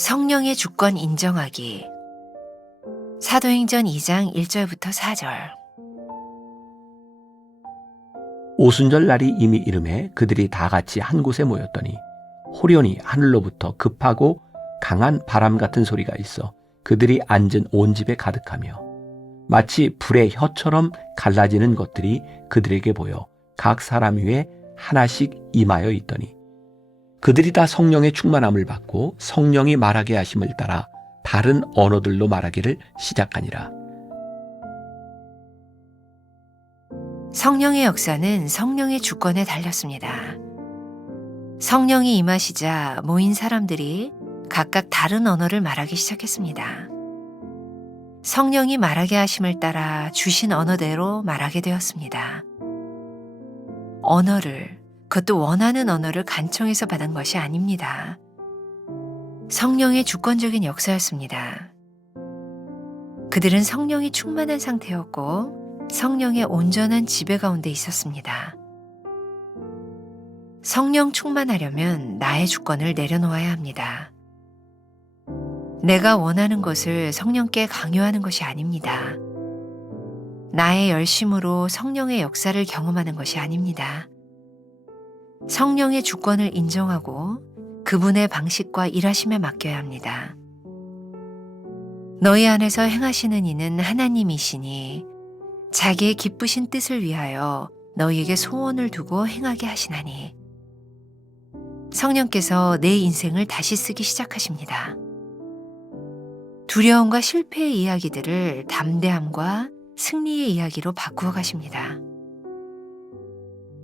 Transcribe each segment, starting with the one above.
성령의 주권 인정하기. 사도행전 2장 1절부터 4절. 오순절 날이 이미 이름에 그들이 다 같이 한 곳에 모였더니 호련히 하늘로부터 급하고 강한 바람 같은 소리가 있어 그들이 앉은 온 집에 가득하며 마치 불의 혀처럼 갈라지는 것들이 그들에게 보여 각 사람 위에 하나씩 임하여 있더니 그들이 다 성령의 충만함을 받고 성령이 말하게 하심을 따라 다른 언어들로 말하기를 시작하니라. 성령의 역사는 성령의 주권에 달렸습니다. 성령이 임하시자 모인 사람들이 각각 다른 언어를 말하기 시작했습니다. 성령이 말하게 하심을 따라 주신 언어대로 말하게 되었습니다. 언어를, 그것도 원하는 언어를 간청해서 받은 것이 아닙니다. 성령의 주권적인 역사였습니다. 그들은 성령이 충만한 상태였고 성령의 온전한 지배 가운데 있었습니다. 성령 충만하려면 나의 주권을 내려놓아야 합니다. 내가 원하는 것을 성령께 강요하는 것이 아닙니다. 나의 열심으로 성령의 역사를 경험하는 것이 아닙니다. 성령의 주권을 인정하고 그분의 방식과 일하심에 맡겨야 합니다. 너희 안에서 행하시는 이는 하나님이시니 자기의 기쁘신 뜻을 위하여 너희에게 소원을 두고 행하게 하시나니. 성령께서 내 인생을 다시 쓰기 시작하십니다. 두려움과 실패의 이야기들을 담대함과 승리의 이야기로 바꾸어 가십니다.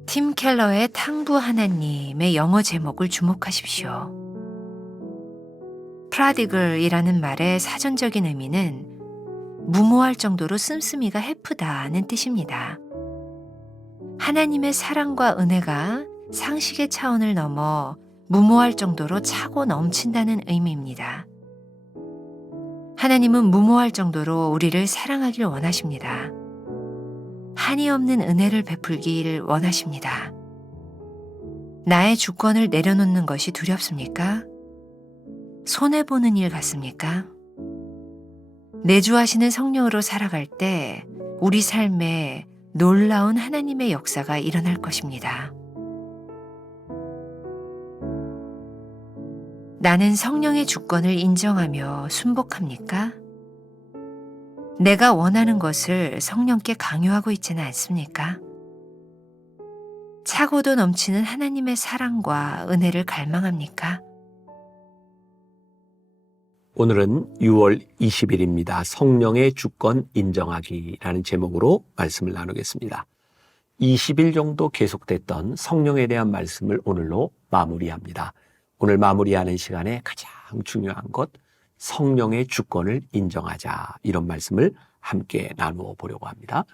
팀 켈러의 탕부 하나님의 영어 제목을 주목하십시오. 프라디글이라는 말의 사전적인 의미는 무모할 정도로 씀씀이가 해프다는 뜻입니다. 하나님의 사랑과 은혜가 상식의 차원을 넘어 무모할 정도로 차고 넘친다는 의미입니다. 하나님은 무모할 정도로 우리를 사랑하길 원하십니다. 한이 없는 은혜를 베풀길 원하십니다. 나의 주권을 내려놓는 것이 두렵습니까? 손해보는 일 같습니까? 내주하시는 성령으로 살아갈 때 우리 삶에 놀라운 하나님의 역사가 일어날 것입니다. 나는 성령의 주권을 인정하며 순복합니까? 내가 원하는 것을 성령께 강요하고 있지는 않습니까? 차고도 넘치는 하나님의 사랑과 은혜를 갈망합니까? 오늘은 6월 20일입니다. 성령의 주권 인정하기라는 제목으로 말씀을 나누겠습니다. 20일 정도 계속됐던 성령에 대한 말씀을 오늘로 마무리합니다. 오늘 마무리하는 시간에 가장 중요한 것, 성령의 주권을 인정하자, 이런 말씀을 함께 나누어 보려고 합니다.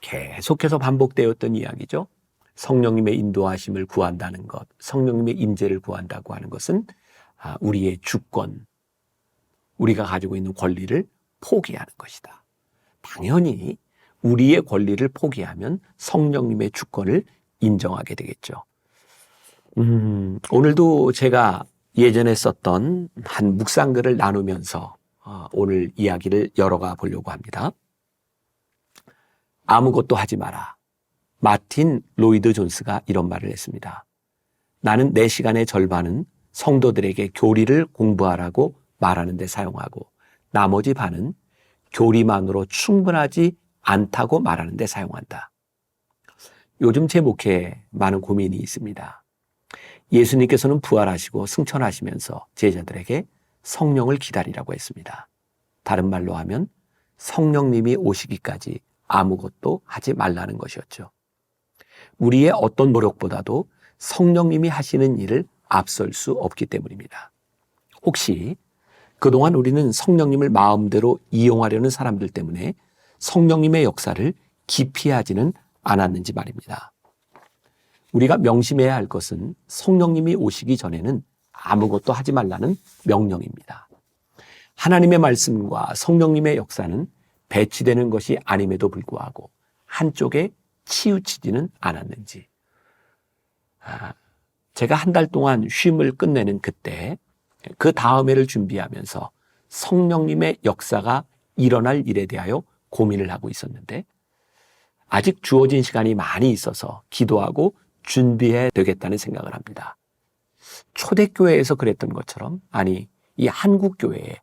계속해서 반복되었던 이야기죠. 성령님의 인도하심을 구한다는 것, 성령님의 임재를 구한다고 하는 것은 우리의 주권, 우리가 가지고 있는 권리를 포기하는 것이다. 당연히 우리의 권리를 포기하면 성령님의 주권을 인정하게 되겠죠. 오늘도 제가 예전에 썼던 한 묵상글을 나누면서 오늘 이야기를 열어가 보려고 합니다. 아무것도 하지 마라. 마틴 로이드 존스가 이런 말을 했습니다. 나는 내 시간의 절반은 성도들에게 교리를 공부하라고 말하는 데 사용하고 나머지 반은 교리만으로 충분하지 않다고 말하는 데 사용한다. 요즘 제 목회에 많은 고민이 있습니다. 예수님께서는 부활하시고 승천하시면서 제자들에게 성령을 기다리라고 했습니다. 다른 말로 하면 성령님이 오시기까지 아무것도 하지 말라는 것이었죠. 우리의 어떤 노력보다도 성령님이 하시는 일을 앞설 수 없기 때문입니다. 혹시 그동안 우리는 성령님을 마음대로 이용하려는 사람들 때문에 성령님의 역사를 기피하지는 않았는지 말입니다. 우리가 명심해야 할 것은 성령님이 오시기 전에는 아무것도 하지 말라는 명령입니다. 하나님의 말씀과 성령님의 역사는 배치되는 것이 아님에도 불구하고 한쪽에 치우치지는 않았는지. 제가 한 달 동안 쉼을 끝내는 그때 그 다음 해를 준비하면서 성령님의 역사가 일어날 일에 대하여 고민을 하고 있었는데 아직 주어진 시간이 많이 있어서 기도하고 준비해야 되겠다는 생각을 합니다. 초대교회에서 그랬던 것처럼 아니 이 한국교회에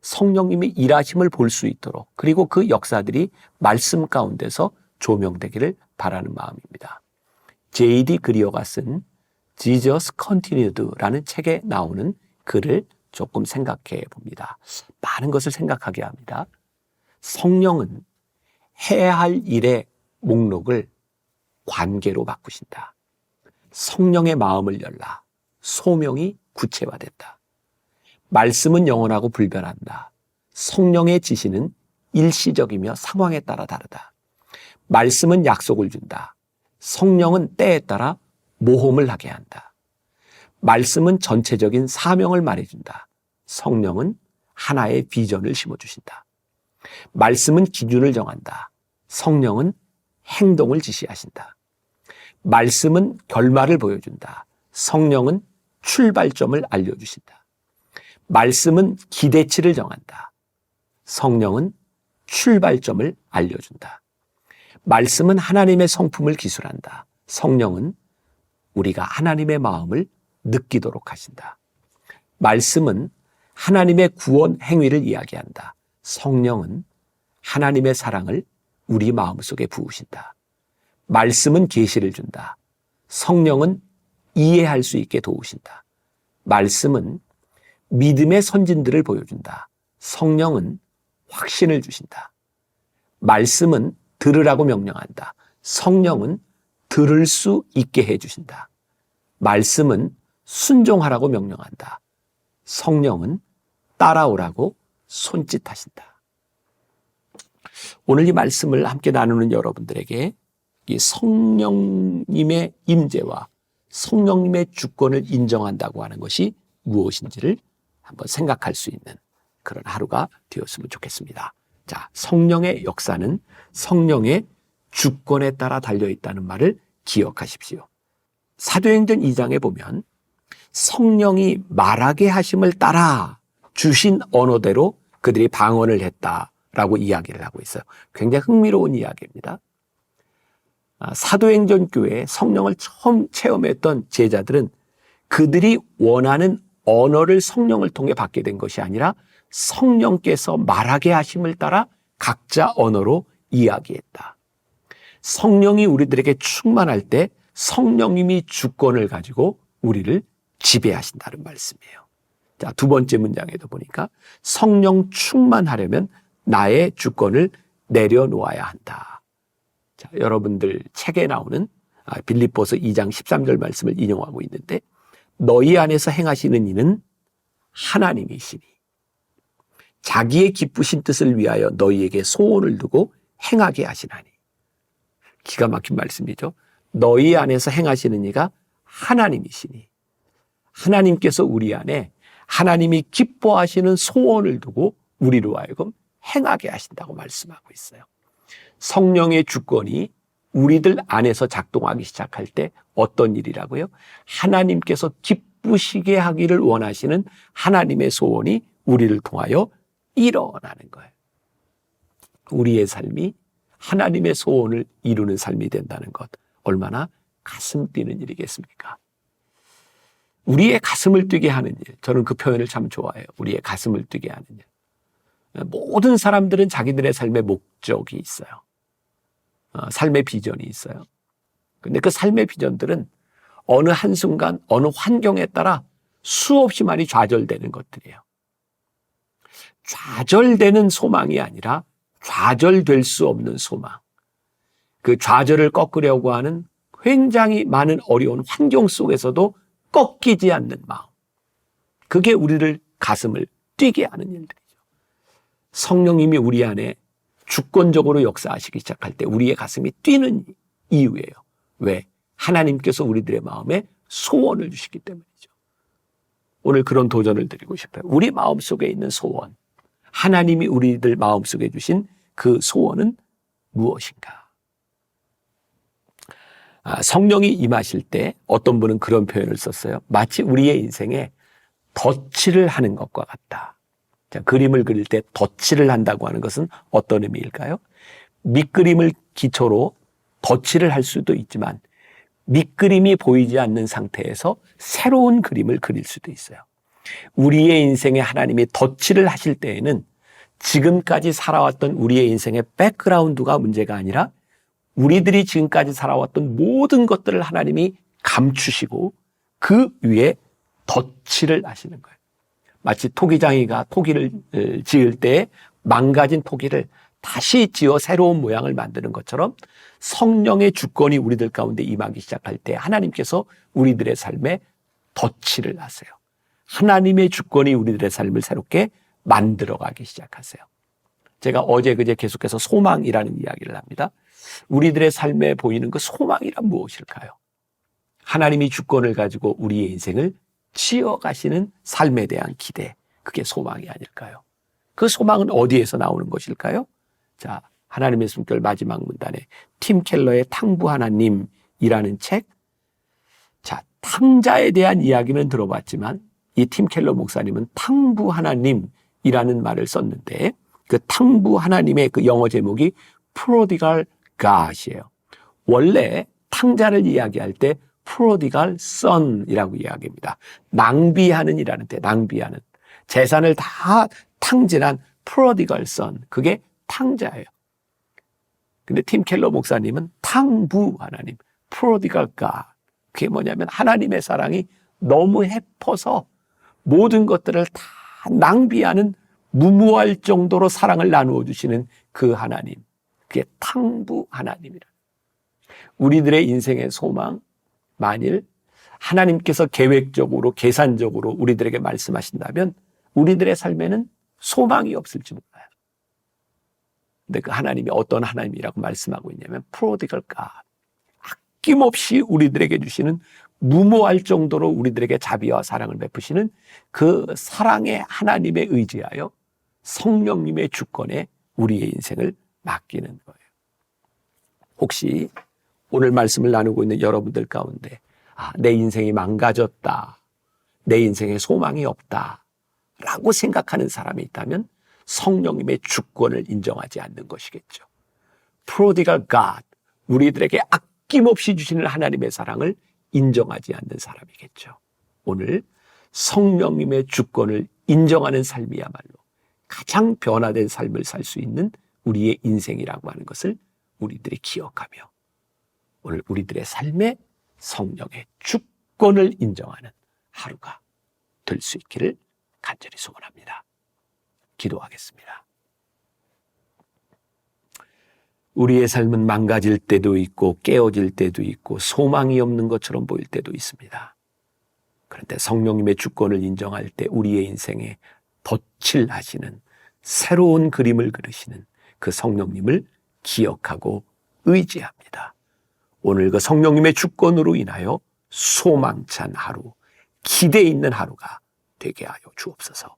성령님이 일하심을 볼 수 있도록 그리고 그 역사들이 말씀 가운데서 조명되기를 바라는 마음입니다. J.D. 그리어가 쓴 Jesus Continued라는 책에 나오는 글을 조금 생각해 봅니다. 많은 것을 생각하게 합니다. 성령은 해야 할 일의 목록을 관계로 바꾸신다. 성령의 마음을 열라. 소명이 구체화됐다. 말씀은 영원하고 불변한다. 성령의 지시는 일시적이며 상황에 따라 다르다. 말씀은 약속을 준다. 성령은 때에 따라 모험을 하게 한다. 말씀은 전체적인 사명을 말해준다. 성령은 하나의 비전을 심어주신다. 말씀은 기준을 정한다. 성령은 행동을 지시하신다. 말씀은 결말을 보여준다. 성령은 출발점을 알려주신다. 말씀은 기대치를 정한다. 성령은 출발점을 알려준다. 말씀은 하나님의 성품을 기술한다. 성령은 우리가 하나님의 마음을 느끼도록 하신다. 말씀은 하나님의 구원 행위를 이야기한다. 성령은 하나님의 사랑을 우리 마음속에 부으신다. 말씀은 계시를 준다. 성령은 이해할 수 있게 도우신다. 말씀은 믿음의 선진들을 보여준다. 성령은 확신을 주신다. 말씀은 들으라고 명령한다. 성령은 들을 수 있게 해주신다. 말씀은 순종하라고 명령한다. 성령은 따라오라고 손짓하신다. 오늘 이 말씀을 함께 나누는 여러분들에게 이 성령님의 임재와 성령님의 주권을 인정한다고 하는 것이 무엇인지를 한번 생각할 수 있는 그런 하루가 되었으면 좋겠습니다. 자, 성령의 역사는 성령의 주권에 따라 달려있다는 말을 기억하십시오. 사도행전 2장에 보면 성령이 말하게 하심을 따라 주신 언어대로 그들이 방언을 했다라고 이야기를 하고 있어요. 굉장히 흥미로운 이야기입니다. 사도행전 교회에 성령을 처음 체험했던 제자들은 그들이 원하는 언어를 성령을 통해 받게 된 것이 아니라 성령께서 말하게 하심을 따라 각자 언어로 이야기했다. 성령이 우리들에게 충만할 때 성령님이 주권을 가지고 우리를 지배하신다는 말씀이에요. 자, 두 번째 문장에도 보니까 성령 충만하려면 나의 주권을 내려놓아야 한다. 자, 여러분들 책에 나오는 빌립보서 2장 13절 말씀을 인용하고 있는데 너희 안에서 행하시는 이는 하나님이시니 자기의 기쁘신 뜻을 위하여 너희에게 소원을 두고 행하게 하시나니. 기가 막힌 말씀이죠. 너희 안에서 행하시는 이가 하나님이시니 하나님께서 우리 안에 하나님이 기뻐하시는 소원을 두고 우리로 하여금 행하게 하신다고 말씀하고 있어요. 성령의 주권이 우리들 안에서 작동하기 시작할 때 어떤 일이라고요? 하나님께서 기쁘시게 하기를 원하시는 하나님의 소원이 우리를 통하여 일어나는 거예요. 우리의 삶이 하나님의 소원을 이루는 삶이 된다는 것, 얼마나 가슴 뛰는 일이겠습니까? 우리의 가슴을 뛰게 하는 일, 저는 그 표현을 참 좋아해요. 우리의 가슴을 뛰게 하는 일. 모든 사람들은 자기들의 삶의 목적이 있어요. 삶의 비전이 있어요. 근데 그 삶의 비전들은 어느 한순간, 어느 환경에 따라 수없이 많이 좌절되는 것들이에요. 좌절되는 소망이 아니라 좌절될 수 없는 소망. 그 좌절을 꺾으려고 하는 굉장히 많은 어려운 환경 속에서도 꺾이지 않는 마음. 그게 우리를 가슴을 뛰게 하는 일들이죠. 성령님이 우리 안에 주권적으로 역사하시기 시작할 때 우리의 가슴이 뛰는 이유예요. 왜? 하나님께서 우리들의 마음에 소원을 주시기 때문이죠. 오늘 그런 도전을 드리고 싶어요. 우리 마음속에 있는 소원, 하나님이 우리들 마음속에 주신 그 소원은 무엇인가? 성령이 임하실 때 어떤 분은 그런 표현을 썼어요. 마치 우리의 인생에 덧칠을 하는 것과 같다. 자, 그림을 그릴 때 덧칠을 한다고 하는 것은 어떤 의미일까요? 밑그림을 기초로 덧칠을 할 수도 있지만 밑그림이 보이지 않는 상태에서 새로운 그림을 그릴 수도 있어요. 우리의 인생에 하나님이 덧칠을 하실 때에는 지금까지 살아왔던 우리의 인생의 백그라운드가 문제가 아니라 우리들이 지금까지 살아왔던 모든 것들을 하나님이 감추시고 그 위에 덧칠을 하시는 거예요. 마치 토기장이가 토기를 지을 때 망가진 토기를 다시 지어 새로운 모양을 만드는 것처럼 성령의 주권이 우리들 가운데 임하기 시작할 때 하나님께서 우리들의 삶에 덧칠을 하세요. 하나님의 주권이 우리들의 삶을 새롭게 만들어가기 시작하세요. 제가 어제 그제 계속해서 소망이라는 이야기를 합니다. 우리들의 삶에 보이는 그 소망이란 무엇일까요? 하나님이 주권을 가지고 우리의 인생을 지어가시는 삶에 대한 기대, 그게 소망이 아닐까요? 그 소망은 어디에서 나오는 것일까요? 자, 하나님의 숨결 마지막 문단에 팀 켈러의 탕부 하나님이라는 책, 자, 탕자에 대한 이야기는 들어봤지만 이 팀 켈러 목사님은 탕부 하나님이라는 말을 썼는데 그 탕부 하나님의 그 영어 제목이 Prodigal God이에요. 원래 탕자를 이야기할 때 Prodigal Son이라고 이야기합니다. 낭비하는 이라는 때, 낭비하는. 재산을 다 탕진한 Prodigal Son, 그게 탕자예요. 근데 팀 켈러 목사님은 탕부 하나님, Prodigal God. 그게 뭐냐면 하나님의 사랑이 너무 해퍼서 모든 것들을 다 낭비하는 무모할 정도로 사랑을 나누어 주시는 그 하나님. 그게 탕부 하나님이라. 우리들의 인생의 소망, 만일 하나님께서 계획적으로 계산적으로 우리들에게 말씀하신다면 우리들의 삶에는 소망이 없을지 몰라요. 근데 그 하나님이 어떤 하나님이라고 말씀하고 있냐면 프로디걸 갓, 아낌없이 우리들에게 주시는 무모할 정도로 우리들에게 자비와 사랑을 베푸시는 그 사랑의 하나님에 의지하여 성령님의 주권에 우리의 인생을 맡기는 거예요. 혹시 오늘 말씀을 나누고 있는 여러분들 가운데 내 인생이 망가졌다, 내 인생에 소망이 없다 라고 생각하는 사람이 있다면 성령님의 주권을 인정하지 않는 것이겠죠. Prodigal God, 우리들에게 아낌없이 주시는 하나님의 사랑을 인정하지 않는 사람이겠죠. 오늘 성령님의 주권을 인정하는 삶이야말로 가장 변화된 삶을 살 수 있는 우리의 인생이라고 하는 것을 우리들이 기억하며 오늘 우리들의 삶에 성령의 주권을 인정하는 하루가 될 수 있기를 간절히 소원합니다. 기도하겠습니다. 우리의 삶은 망가질 때도 있고 깨어질 때도 있고 소망이 없는 것처럼 보일 때도 있습니다. 그런데 성령님의 주권을 인정할 때 우리의 인생에 덧칠하시는 새로운 그림을 그리시는 그 성령님을 기억하고 의지합니다. 오늘 그 성령님의 주권으로 인하여 소망찬 하루, 기대 있는 하루가 되게 하여 주옵소서.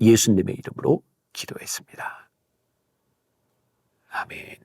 예수님의 이름으로 기도했습니다. 아멘.